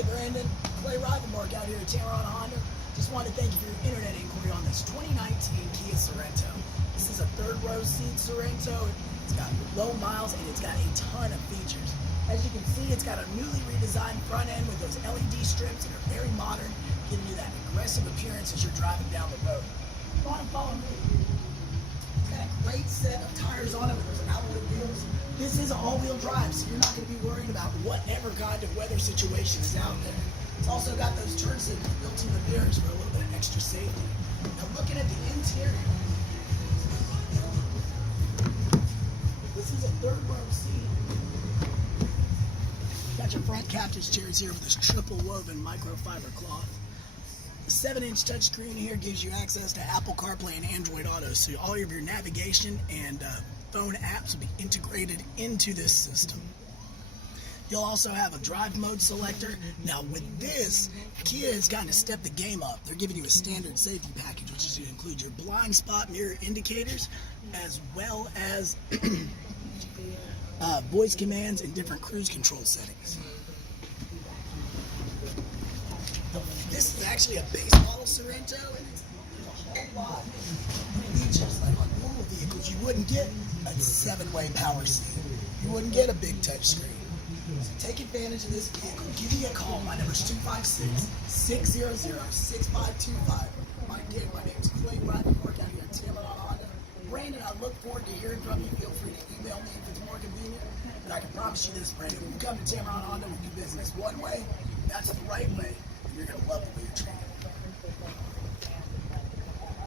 Hey Brandon, Clay Rivenmark out here at Tameron Honda. Just wanted to thank you for your internet inquiry on this 2019 Kia Sorento. This is a third row seat Sorento. It's got low miles and it's got a ton of features. As you can see, it's got a newly redesigned front end with those LED strips that are very modern, giving you that aggressive appearance as you're driving down the road. Come on and follow me. It's got a great set of tires on it with those alloy wheels. This is all-wheel drive, so you're not going to be worried about whatever kind of weather situation is out there. It's also got those turn signals built in the mirrors for a little bit of extra safety. Now looking at the interior, this is a third row seat. Got your front captain's chairs here with this triple woven microfiber cloth. The 7-inch touchscreen here gives you access to Apple CarPlay and Android Auto, so all of your navigation and phone apps will be integrated into this system. You'll also have a drive mode selector. Now with this, Kia has kind of stepped the game up. They're giving you a standard safety package, which is to include your blind spot mirror indicators, as well as voice commands and different cruise control settings. This is actually a base model Sorento, and it's a whole lot of features like on normal vehicles you wouldn't get a 7-way power seat. You wouldn't get a big touch screen. So take advantage of this vehicle. Give me a call. My number is 256-600-6525. My name is Clay Rivenmark out here at Tameron Honda. Brandon, I look forward to hearing from you. Feel free to email me if it's more convenient. But I can promise you this, Brandon. When you come to Tameron Honda, we do business one way. That's the right way. And you're going to love the way you're treated.